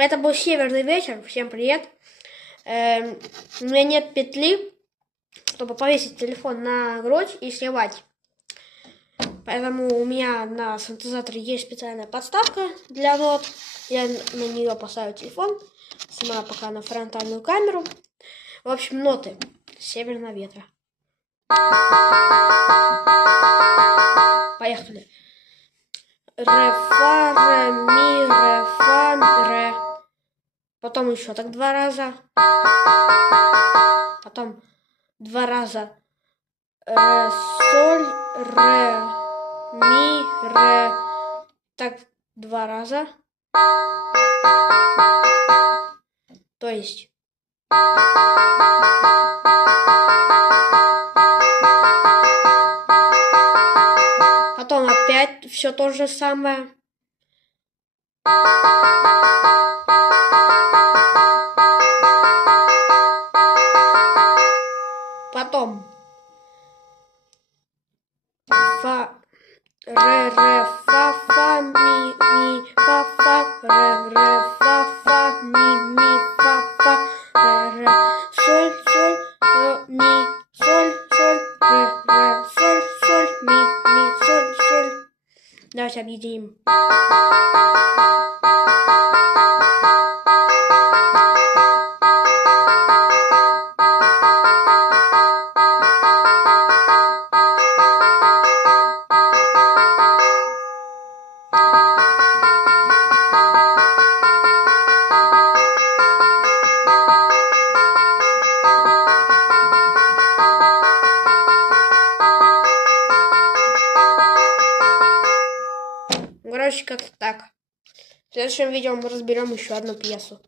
Это был северный вечер. Всем привет. У меня нет петли, чтобы повесить телефон на грудь и сливать. Поэтому у меня на синтезаторе есть специальная подставка для нот. Я на нее поставлю телефон. Сама пока на фронтальную камеру. В общем, ноты северного ветра. Поехали. Ре, фа, ре, ми, ре, фа, ре. Потом еще так 2 раза. Потом 2 раза. Ре, соль, ре, ми, ре. Так 2 раза. То есть. Потом опять все то же самое. Потом фа, ре, фа, фа, ми, фа, фа, ре, фа, ми, фа, ре, соль, соль, ми, соль, соль, ре, соль, соль, ми, соль, соль. Давайте объединим. Короче, как-то так. В следующем видео мы разберем еще одну пьесу.